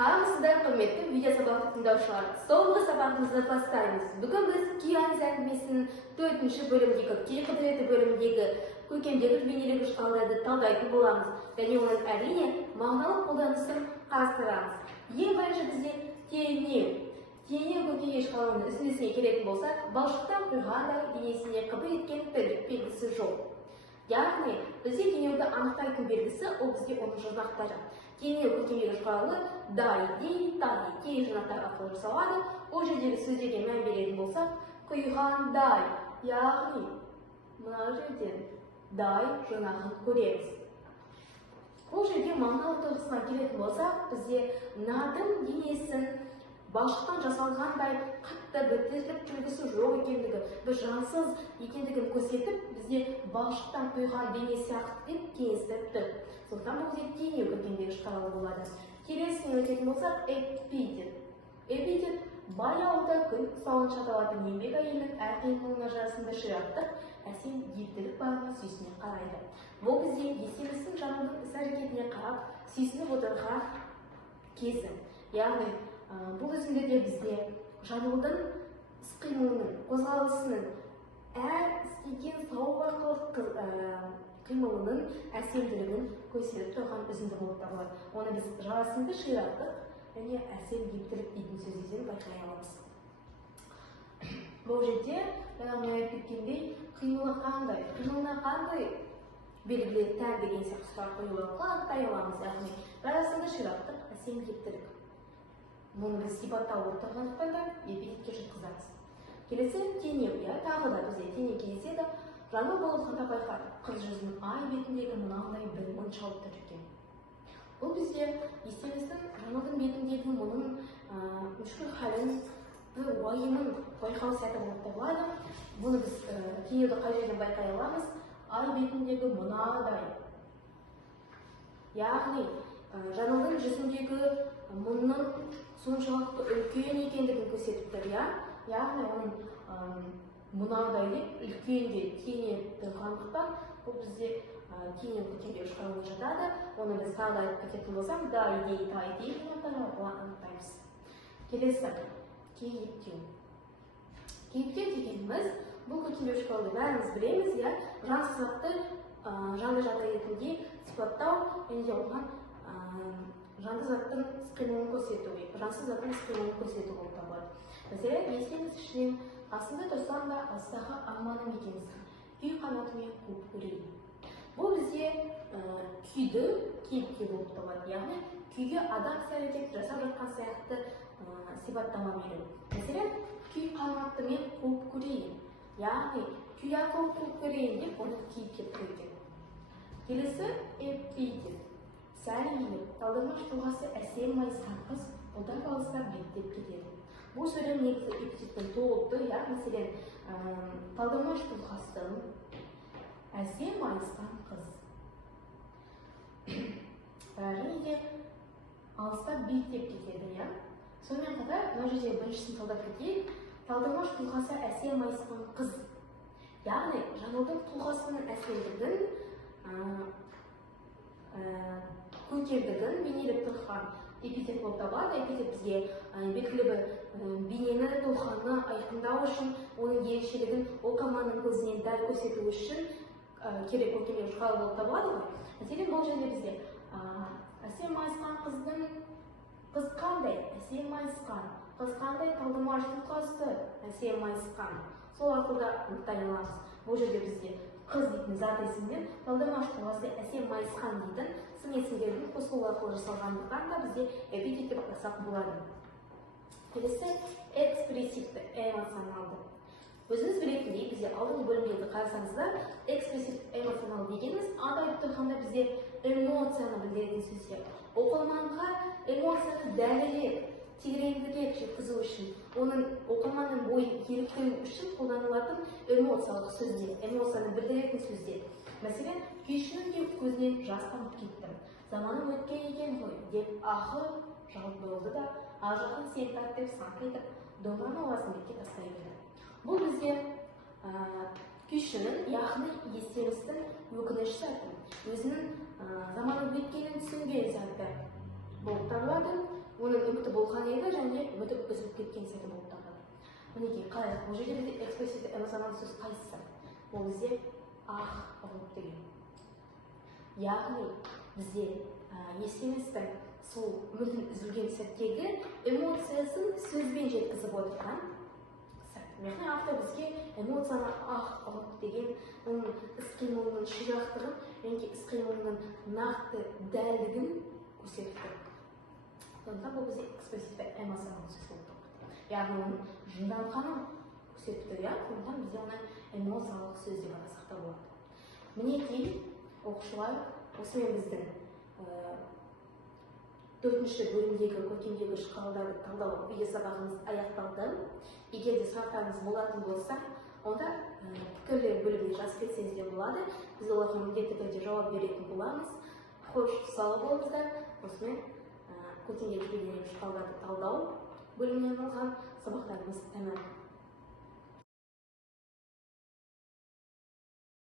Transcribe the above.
Армысыздар, құрметті видео сабақты тыңдаушылар. Соңғы сабағымызды бастаймыз. Бүгін біз күй аңыз әңгімесінің 4-ші бөлімдегі, күй құдіреті бөлімдегі көркемдегіш бейнелегіш құралдарды талдайтын боламыз. Және оның әрине мағыналық қолданысын қарастырамыз. Ең бірінші бізде теңеу. Теңеу көркемдегіш құралының үзіндісіне келетін болсақ, балшықтан құйғандай денесіне қыбыр еткен тірлік белгісі жоқ. Яғни, бізде теңеуді анықтайтын белгісі ол бізге оның жұрнақтары. Теңеу көркемдегіш құралы дай, дей, тай, кей жұрнақтар арқылы жасалады. Ол жердегі сөздерге мән беретін болсақ, құйғандай, яғни мына жерден дай жұрнағын көреміз. Ол жерге мағыналық тұрғысына келетін болсақ, бізде надың денесін балшықтан жасалғандай қатты бір тіршілік жүргісі жоқ екендігі, бір жансыз екендігін көрсетіп, бізде балшықтан құйған дене сияқты деп теңестіріп тұр. Сондықтан бұл жерде теңеу көркемдегіш құралы болады. Келесіне өтетін болсақ, эпитет. Эпитет баяуды күн сауынша табатын еңбек әйелінің әр қимылына жарасымды шираттық, әсем ептілік барына сүйсіне қарайды. Бұл бізде есеміздің жанудың іс-әрекетіне қарап сүйсініп отырған кезі. Яғни, бұл үзіндіде бізде жанудың іс-қимылының, қозғалысының, әр істеген сауық арқылы қимылының әсемділігін көрсетіп тұрған үзінді болып табылады. Оны біз жарасымды шираттық және әсем ептілік дейтін сөздерден байқай аламыз. Бұл жерде жаңағы айтып кеткендей қимылы қандай, қимылына қандай белгілер тән деген сияқты сұрақ қоюға анықтай аламыз. Яғни жарасымды шираттық, әсем ептілік. Мұны біз сипаттап отырғандықтан да эпитетке жеткіземіз. Келесі теңеу, тағы да бізде теңеу кездеседі. Жаңыл болғанда байқар, қыз жүзінің ай бетіндегі мынандай бір мұң шалып тұр екен. Бұл бізде есеміздің жаңылдың бетіндегі мұның мүшкіл хәлін, бір уайымын байқау сәті болып табылады. Бұны біз теңеуді қай жерден байқай аламыз? Ай бетіндегі мынадай. Яғни жаңылдың жүзіндегі мұңның соншалықты үлкен екендігін көрсетіп тұр. Яғни оның мынадай деп үлкенде теңеп тұрғандықтан бұл бізде теңеу көркемдегіш құралына жатады. Оны біз тағы да айтып кететін болсақ, дай, дей, тай, дей жұрнақтарға анықтаймыз. Келесі кейіптеу. Кейіптеу дегеніміз бұл көркемдегіш құралды бәріміз білеміз, жансыз затты жанды жағдай ретінде сипаттау және де оған жанды заттың іс-қимылын көрсету, жансыз заттың іс-қимылын көрсету болып табылады. Мәселен, есеміз ішінен қасында тұрсам да алыстағы арманым екенсің, күй қанатымен қуып көрейін. Бұл бізде күйді кейіпкер болып табылады. Яғни күйге адам іс-әрекет жасап жатқан сияқты сипаттама беру. Мәселен, күй қанатымен қуып көрейін. Яғни күй арқылы қуып көрейін деп оны кейіпкер қойды. Келесі эпитет. Сәл иіліп, талдырмаш тұлғасы әсем майысқан қыз ұлдан алыстап беттеп кетеді. Бұл сөйлем негізі эпитеттен толықты, мәселен, талдырмаш тұлғасының әсем майысқан қыз. Әрине алыстап беттеп кетеді. Сонымен қатар, мына жерде біріншісін талдап кетейік. Талдырмаш тұлғасы әсем майысқан қыз. Яғни, жаңылдың тұлғасының әсемдігін көркемдігін бейнелеп тұрған эпитет болып табылады. Эпитет бізге белгілі бір бейнені, тұлғаны айқындау үшін, оның ерекшелігін оқырманның көзінен дәл көрсету үшін керек көркемдегіш құрал болып табылады. Мәселен, бұл жерде бізде әсем майысқан қыздың қыз қандай? Әсем майысқан. Қыз қандай? Талдырмаш тұлғасы әсем майысқан. Сол арқылы анықтай аламыз. Бұл жерде бізде қыз дейтін зат есіммен талдырмаш тұлғасы әсем майысқан дейтін сын есімдердің қосылу арқылы жасалғандықтан да бізде эпитет деп атасақ болады. Келесі экспрессивті, эмоционалды. Өзіңіз білетіндей, бізде алдыңғы бөлімдерді қарасаңыздар, экспрессивті, эмоционалды дегеніміз аталып тұрғанда бізде эмоцияны білдіретін сөздер. Оқырманға эмоцияны дәлірек, тереңдірек жеткізу үшін, оның оқырманның бойын еліктіру үшін қолданылатын эмоциялық сөздер, эмоцияны білдіретін сөздер. Мәселен, күйшінің де көзінен жас тамып кетті. Заманым өткен екен ғой, деп ақы жалт болды да, ажақын сен тарт деп саңқ етіп, домбыраны ауасымбетке тастай берді. Бұл бізде күйшінің, яғни есеміздің өкініш сәті, өзінің заманым өткенін түсінген сәті болып табылады. оның үміті болған еді және үміті үзіліп кеткен сәті болып табылады. Мінекей қалай бұл жерде бізде экспрессивті эмоционалды сөз қайсысы? Ол бізде ұғып деген. Яғни бізде естеместің сол үмітін үзілген сәттегі эмоциясын сөзбен жеткізіп отырған сәт. Яғни автор бізге эмоцияны ұғып деген оның іс-қимылының ширақтығын және іс-қимылының нақты дәлдігін көрсетіп тұр. Сондықтан бұл бізде экспрессивті эмоционалды сөз болып табылады. Яғни оның жынданғанын көрсетіп тұр, сондықтан бізде оны эмоциялық сөз деп атасақ та болады. Мінекей оқушылар, осымен біздің 4-ші бөлімдегі көркемдегі шқалаларды талдау видеосабағымыз аяқталды. Егер де сұрақтарыңыз болатын болса, онда пікірлер бөліміне жазып кетсеңіз де болады. Біз оларға міндетті түрде жауап беретін боламыз. Хош, сау болыңыздар. Осымен көркемдегі шқалаларды талдау бөліміне арналған сабақтарымыз тәмам.